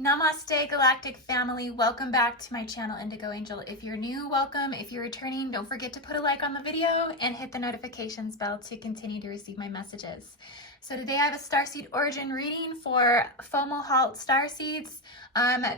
Namaste Galactic family, welcome back to my channel Indigo Angel. If you're new, welcome. If you're returning, don't forget to put a like on the video and hit the notifications bell to continue to receive my messages. So today I have a starseed origin reading for Fomalhaut Starseeds.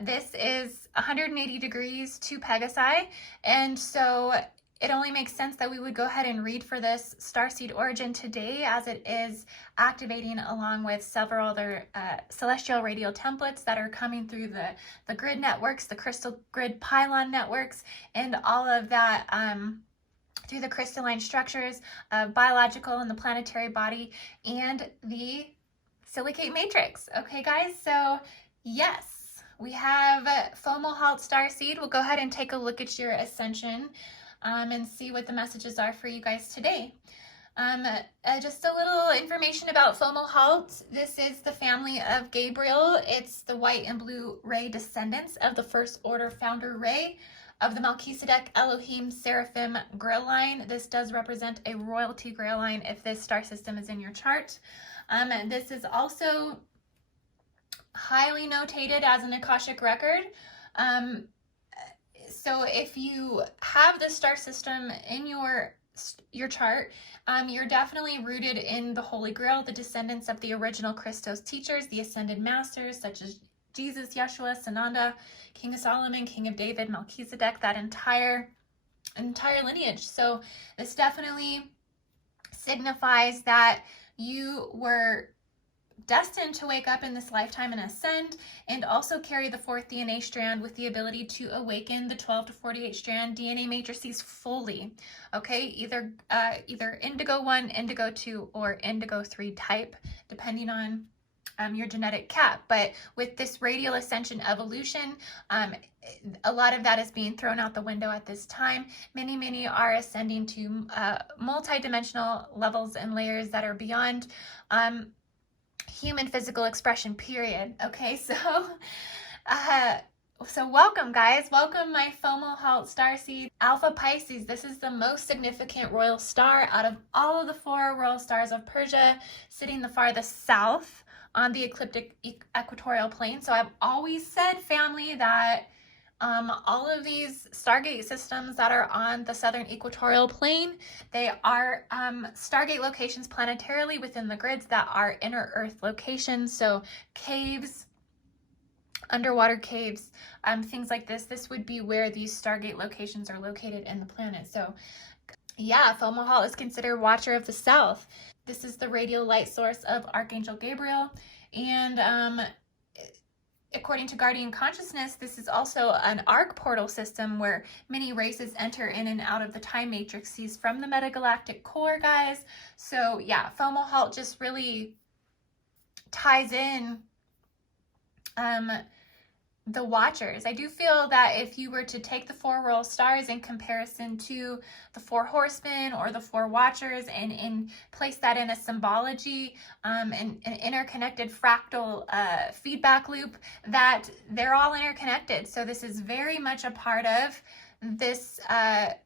This is 180 degrees to Pegasi, and so it only makes sense that we would go ahead and read for this starseed origin today, as it is activating along with several other celestial radial templates that are coming through the grid networks, the crystal grid pylon networks, and all of that through the crystalline structures of biological and the planetary body and the silicate matrix. Okay, guys, so yes, we have Fomalhaut Starseed. We'll go ahead and take a look at your ascension and see what the messages are for you guys today. Just a little information about Fomalhaut. This is the family of Gabriel. It's the white and blue ray descendants of the first order founder ray of the Melchizedek Elohim Seraphim grail line. This does represent a royalty grail line if this star system is in your chart. This is also highly notated as an Akashic record. So if you have the star system in your chart, you're definitely rooted in the Holy Grail, the descendants of the original Christos teachers, the ascended masters such as Jesus, Yeshua, Sananda, King of Solomon, King of David, Melchizedek, that entire lineage. So this definitely signifies that you were destined to wake up in this lifetime and ascend, and also carry the fourth DNA strand with the ability to awaken the 12 to 48 strand DNA matrices fully. Okay, either indigo 1, indigo 2, or indigo 3 type, depending on your genetic cap. But with this radial ascension evolution, a lot of that is being thrown out the window at this time. Many are ascending to multi-dimensional levels and layers that are beyond human physical expression, period. Okay, so welcome, guys. Welcome, my Fomalhaut Starseed Alpha Pisces. This is the most significant royal star out of all of the 4 Royal Stars of Persia, sitting the farthest south on the ecliptic equatorial plane. So I've always said, family, that all of these Stargate systems that are on the southern equatorial plane, they are Stargate locations planetarily within the grids that are inner Earth locations. So caves, underwater caves, things like this. This would be where these Stargate locations are located in the planet. So yeah, Fomalhaut is considered Watcher of the South. This is the radial light source of Archangel Gabriel, and according to Guardian Consciousness, this is also an arc portal system where many races enter in and out of the time matrices from the meta-galactic core, guys. So yeah, Fomalhaut just really ties in the Watchers. I do feel that if you were to take the 4 Royal Stars in comparison to the 4 Horsemen or the 4 Watchers and place that in a symbology, an interconnected fractal feedback loop, that they're all interconnected. So this is very much a part of this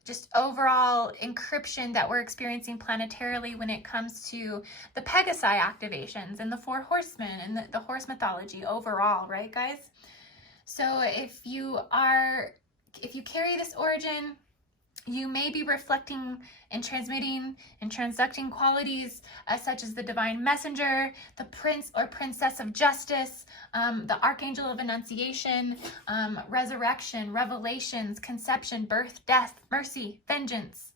just overall encryption that we're experiencing planetarily when it comes to the Pegasi activations and the 4 Horsemen and the horse mythology overall, right, guys? So if you carry this origin, you may be reflecting and transmitting and transducting qualities such as the divine messenger, the prince or princess of justice, the archangel of annunciation, resurrection, revelations, conception, birth, death, mercy, vengeance.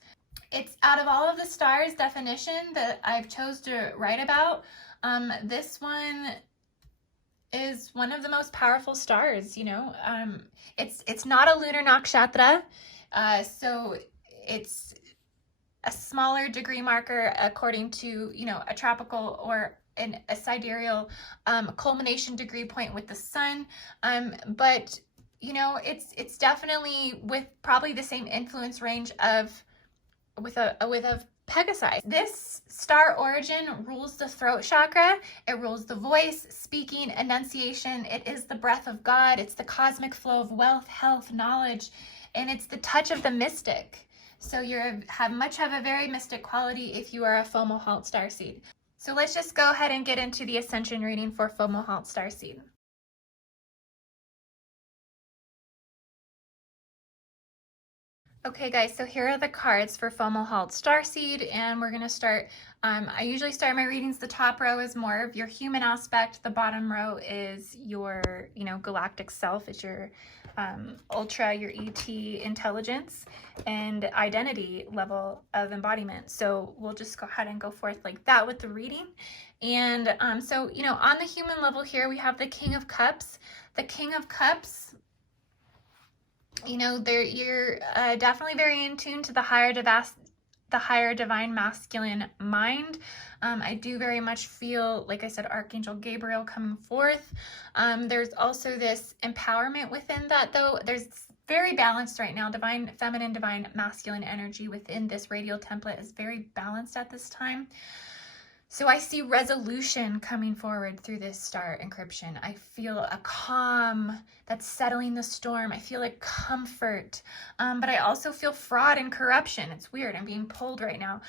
It's out of all of the stars definition that I've chose to write about, this one is one of the most powerful stars. You know, it's not a lunar nakshatra, so it's a smaller degree marker according to, you know, a tropical or a sidereal culmination degree point with the sun, but you know, it's definitely with probably the same influence range of with a Pegasi. This star origin rules the throat chakra. It rules the voice, speaking, enunciation. It is the breath of God. It's the cosmic flow of wealth, health, knowledge, and it's the touch of the mystic. So you have a very mystic quality if you are a Fomalhaut Starseed. So let's just go ahead and get into the Ascension reading for Fomalhaut Starseed. Okay guys, so here are the cards for Fomalhaut Starseed, and we're going to start, I usually start my readings, the top row is more of your human aspect, the bottom row is your, galactic self, is your ultra, your ET intelligence and identity level of embodiment. So we'll just go ahead and go forth like that with the reading. And on the human level here, we have the King of Cups. The King of Cups, you're definitely very in tune to the higher divine masculine mind. I do very much feel, like I said, Archangel Gabriel coming forth. There's also this empowerment within that, though. There's very balanced right now. Divine feminine, divine masculine energy within this radial template is very balanced at this time. So I see resolution coming forward through this star encryption. I feel a calm that's settling the storm. I feel like comfort, but I also feel fraud and corruption. It's weird. I'm being pulled right now.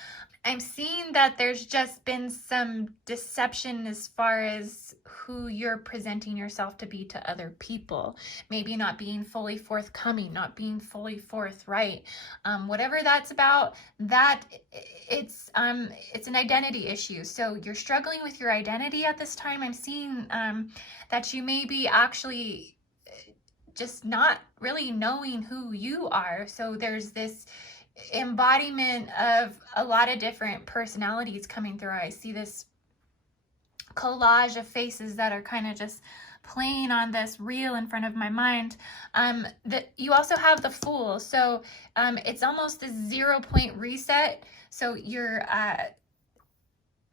I'm seeing that there's just been some deception as far as who you're presenting yourself to be to other people. Maybe not being fully forthcoming, not being fully forthright. Whatever that's about, that it's an identity issue. So you're struggling with your identity at this time. I'm seeing that you may be actually just not really knowing who you are. So there's this embodiment of a lot of different personalities coming through. I see this collage of faces that are kind of just playing on this reel in front of my mind. You also have the Fool. So it's almost a 0-point reset. So you're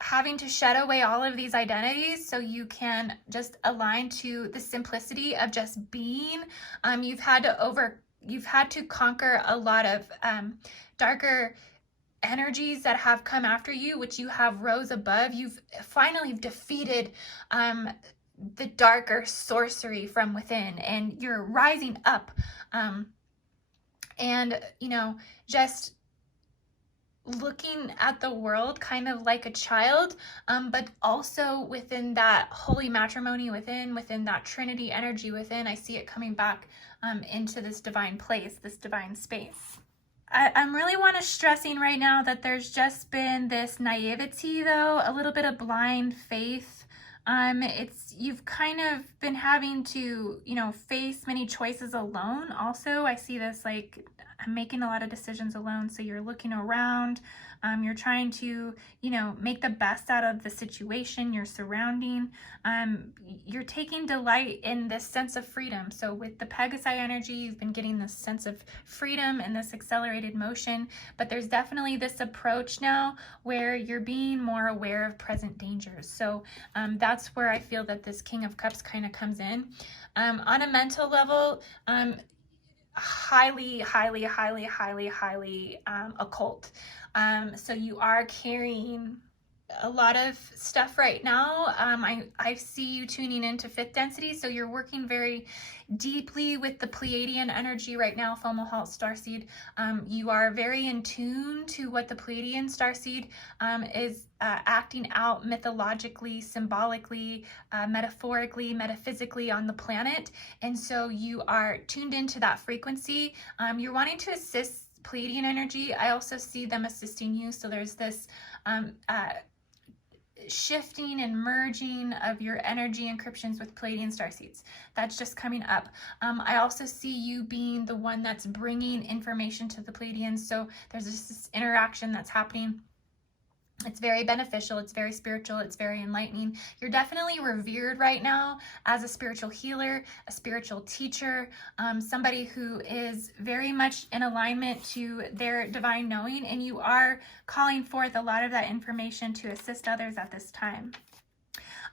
having to shed away all of these identities so you can just align to the simplicity of just being. You've had to conquer a lot of darker energies that have come after you, which you have rose above. You've finally defeated the darker sorcery from within, and you're rising up. Just looking at the world kind of like a child, but also within that holy matrimony within that Trinity energy within. I see it coming back into this divine place, this divine space. I'm really want to stressing right now that there's just been this naivety, though, a little bit of blind faith. You've kind of been having to, face many choices alone. Also, I see this like I'm making a lot of decisions alone. So you're looking around, you're trying to, make the best out of the situation you're surrounding. You're taking delight in this sense of freedom. So with the Pegasi energy, you've been getting this sense of freedom and this accelerated motion, but there's definitely this approach now where you're being more aware of present dangers. So that's where I feel that this King of Cups kind of comes in. On a mental level, highly occult. So you are carrying a lot of stuff right now. I see you tuning into fifth density, so you're working very deeply with the Pleiadian energy right now, Fomalhaut Starseed. You are very in tune to what the Pleiadian Starseed is acting out mythologically, symbolically, metaphorically, metaphysically on the planet. And so you are tuned into that frequency. You're wanting to assist Pleiadian energy. I also see them assisting you. So there's this shifting and merging of your energy encryptions with Pleiadian starseeds. That's just coming up. I also see you being the one that's bringing information to the Pleiadians. So there's just this interaction that's happening. It's very beneficial. It's very spiritual. It's very enlightening. You're definitely revered right now as a spiritual healer, a spiritual teacher, somebody who is very much in alignment to their divine knowing, and you are calling forth a lot of that information to assist others at this time.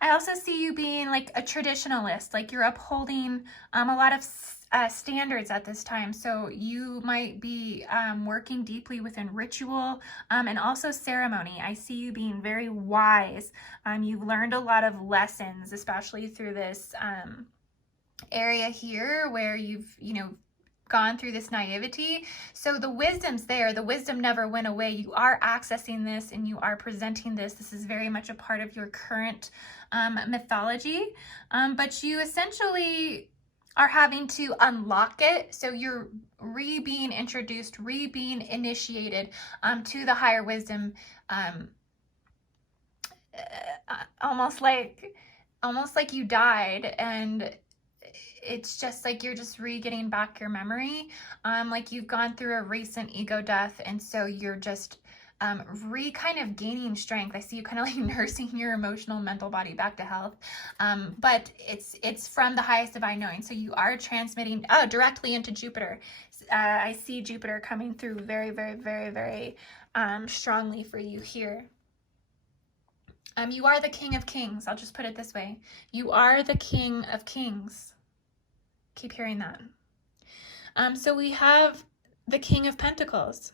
I also see you being like a traditionalist, like you're upholding a lot of standards at this time. So you might be working deeply within ritual and also ceremony. I see you being very wise. You've learned a lot of lessons, especially through this area here where you've, gone through this naivety. So the wisdom's there. The wisdom never went away. You are accessing this and you are presenting this. This is very much a part of your current mythology. But you essentially are having to unlock it. So you're being introduced, being initiated to the higher wisdom, almost like you died, and it's just like you're just getting back your memory, like you've gone through a recent ego death, and so you're just kind of gaining strength. I see you kind of like nursing your emotional mental body back to health, but it's from the highest divine knowing. So you are transmitting directly into Jupiter. I see Jupiter coming through very, very, very, very strongly for you here. You are the King of Kings. I'll just put it this way. You are the King of Kings. Keep hearing that. So we have the King of Pentacles.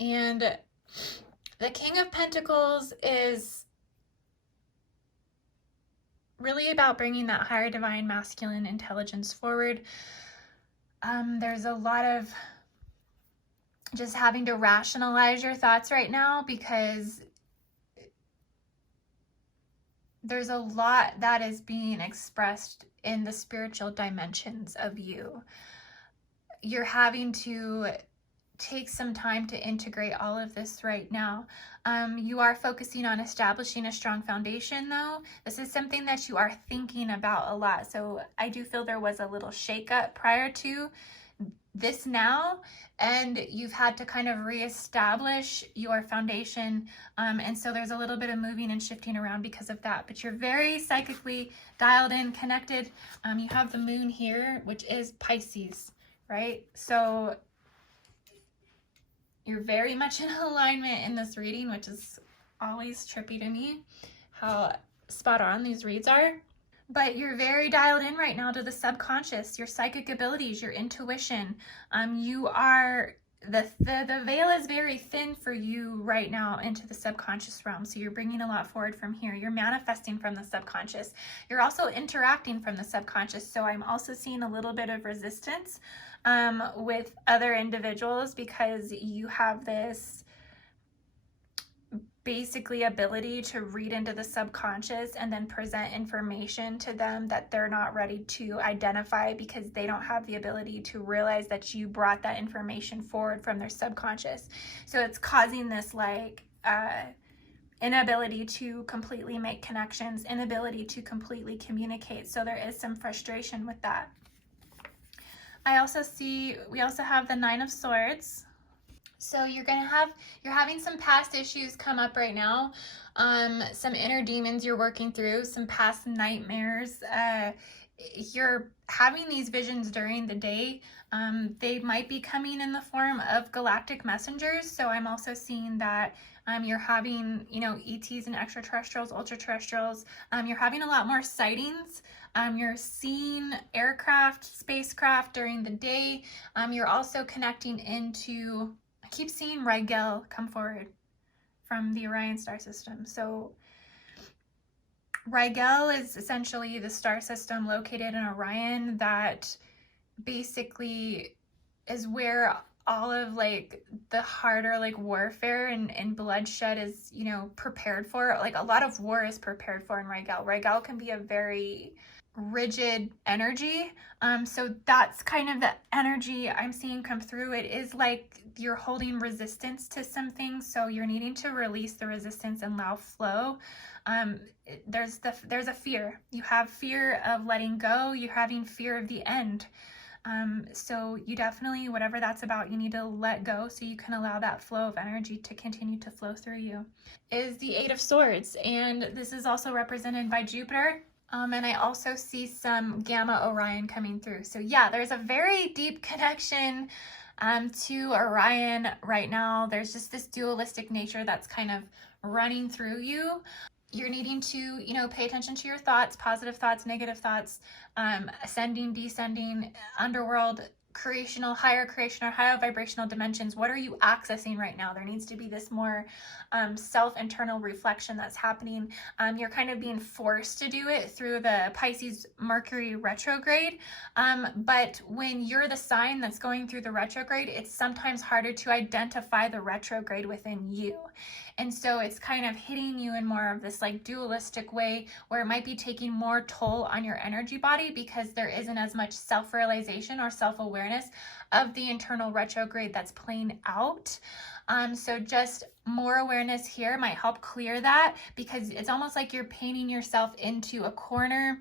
And the King of Pentacles is really about bringing that higher divine masculine intelligence forward. There's a lot of just having to rationalize your thoughts right now, because there's a lot that is being expressed in the spiritual dimensions of you. You're having to take some time to integrate all of this right now. You are focusing on establishing a strong foundation, though. This is something that you are thinking about a lot. So I do feel there was a little shakeup prior to this now, and you've had to kind of reestablish your foundation, and so there's a little bit of moving and shifting around because of that, but you're very psychically dialed in, connected. You have the moon here, which is Pisces, right? So you're very much in alignment in this reading, which is always trippy to me how spot on these reads are. But you're very dialed in right now to the subconscious, your psychic abilities, your intuition. You are, the veil is very thin for you right now into the subconscious realm. So you're bringing a lot forward from here. You're manifesting from the subconscious. You're also interacting from the subconscious. So I'm also seeing a little bit of resistance with other individuals, because you have this basically ability to read into the subconscious and then present information to them that they're not ready to identify, because they don't have the ability to realize that you brought that information forward from their subconscious. So it's causing this like inability to completely make connections, inability to completely communicate. So there is some frustration with that. I also see, we also have the Nine of Swords. So you're having some past issues come up right now, some inner demons you're working through, some past nightmares. You're having these visions during the day. They might be coming in the form of galactic messengers. So I'm also seeing that you're having, ETs and extraterrestrials, ultra-terrestrials. You're having a lot more sightings. You're seeing aircraft, spacecraft during the day. You're also connecting into, I keep seeing radial come forward from the Orion star system. So radial is essentially the star system located in Orion that basically is where all of like the harder like warfare and bloodshed is, prepared for. Like a lot of war is prepared for in radial. Radial can be a very rigid energy. So that's kind of the energy I'm seeing come through. It is like you're holding resistance to something, so you're needing to release the resistance and allow flow. There's a fear. You have fear of letting go. You're having fear of the end. So you definitely, whatever that's about, you need to let go so you can allow that flow of energy to continue to flow through you. Is the Eight of Swords, and this is also represented by Jupiter. And I also see some Gamma Orion coming through. So yeah, there's a very deep connection to Orion right now. There's just this dualistic nature that's kind of running through you. You're needing to, pay attention to your thoughts, positive thoughts, negative thoughts, ascending, descending, underworld higher vibrational dimensions. What are you accessing right now? There needs to be this more self-internal reflection that's happening. You're kind of being forced to do it through the Pisces Mercury retrograde. But when you're the sign that's going through the retrograde, it's sometimes harder to identify the retrograde within you. And so it's kind of hitting you in more of this like dualistic way, where it might be taking more toll on your energy body because there isn't as much self-realization or self-awareness of the internal retrograde that's playing out. So just more awareness here might help clear that, because it's almost like you're painting yourself into a corner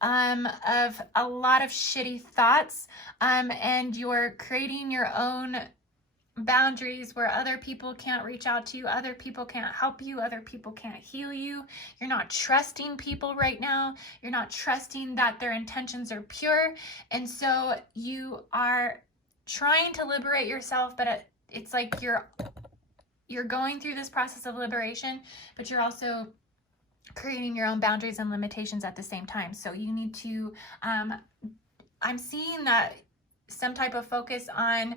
of a lot of shitty thoughts, and you're creating your own boundaries where other people can't reach out to you, other people can't help you, other people can't heal you. You're not trusting people right now. You're not trusting that their intentions are pure. And so you are trying to liberate yourself, but it's like you're going through this process of liberation, but you're also creating your own boundaries and limitations at the same time. So you need to, I'm seeing that some type of focus on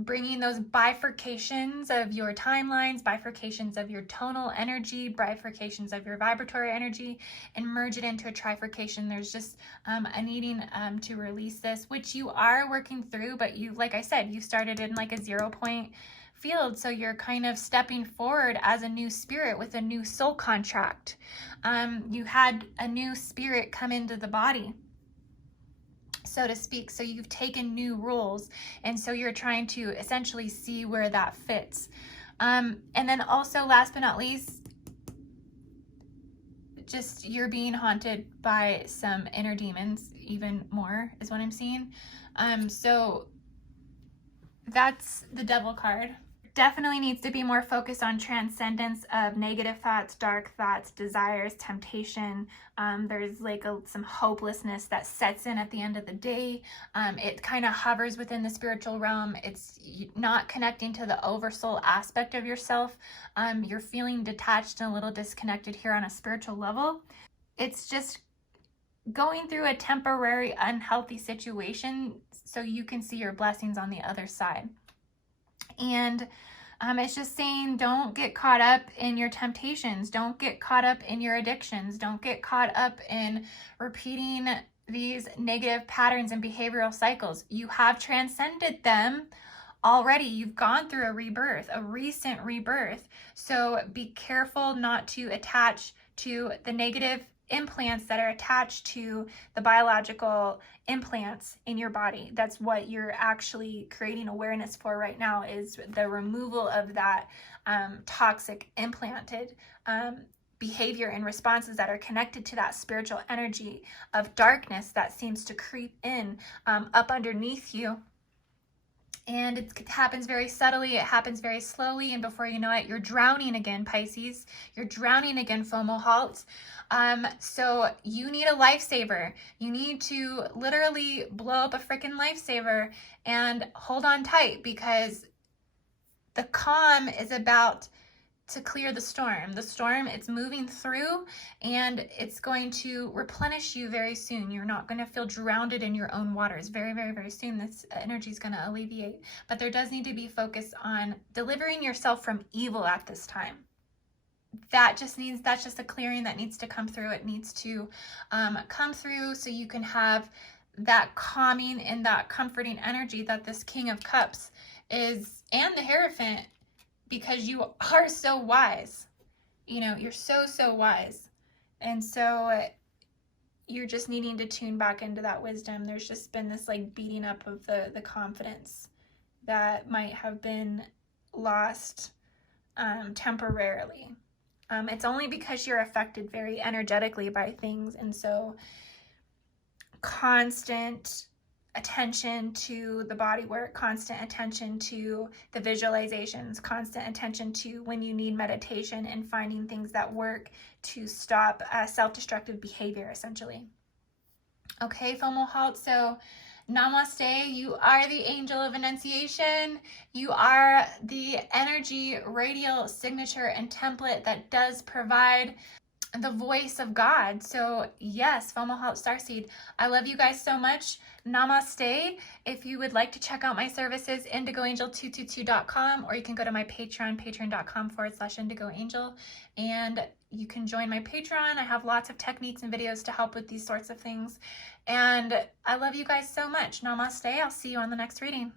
bringing those bifurcations of your timelines, bifurcations of your tonal energy, bifurcations of your vibratory energy, and merge it into a trifurcation. There's just a needing to release this, which you are working through, but you, like I said, you started in like a 0 point field, so you're kind of stepping forward as a new spirit with a new soul contract. You had a new spirit come into the body, so to speak. So you've taken new roles, and so you're trying to essentially see where that fits. And then also, last but not least, just you're being haunted by some inner demons even more is what I'm seeing. So that's the Devil card. Definitely needs to be more focused on transcendence of negative thoughts, dark thoughts, desires, temptation. There's like some hopelessness that sets in at the end of the day. It kind of hovers within the spiritual realm. It's not connecting to the oversoul aspect of yourself. You're feeling detached and a little disconnected here on a spiritual level. It's just going through a temporary unhealthy situation so you can see your blessings on the other side. And it's just saying, don't get caught up in your temptations. Don't get caught up in your addictions. Don't get caught up in repeating these negative patterns and behavioral cycles. You have transcended them already. You've gone through a rebirth, a recent rebirth. So be careful not to attach to the negative implants that are attached to the biological implants in your body. That's what you're actually creating awareness for right now, is the removal of that toxic implanted behavior and responses that are connected to that spiritual energy of darkness that seems to creep in up underneath you. And it happens very subtly, it happens very slowly, and before you know it, you're drowning again, Pisces. You're drowning again, Fomalhaut. So you need a lifesaver. You need to literally blow up a freaking lifesaver and hold on tight, because the calm is about to clear the storm. The storm, it's moving through, and it's going to replenish you very soon. You're not going to feel drowned in your own waters. Very, very, very soon this energy is going to alleviate. But there does need to be focus on delivering yourself from evil at this time. That's just a clearing that needs to come through. It needs to come through so you can have that calming and that comforting energy that this King of Cups is, and the Hierophant, because you are so wise. You know, you're so wise. And so you're just needing to tune back into that wisdom. There's just been this like beating up of the confidence that might have been lost temporarily. It's only because you're affected very energetically by things. And so constant attention to the body work, constant attention to the visualizations, constant attention to when you need meditation and finding things that work to stop self-destructive behavior, essentially. Okay, Fomalhaut, so namaste. You are the angel of Annunciation. You are the energy radial signature and template that does provide the voice of God. So yes, Fomalhaut Starseed, I love you guys so much. Namaste. If you would like to check out my services, indigoangel222.com, or you can go to my Patreon, patreon.com/indigoangel, and you can join my Patreon. I have lots of techniques and videos to help with these sorts of things. And I love you guys so much. Namaste. I'll see you on the next reading.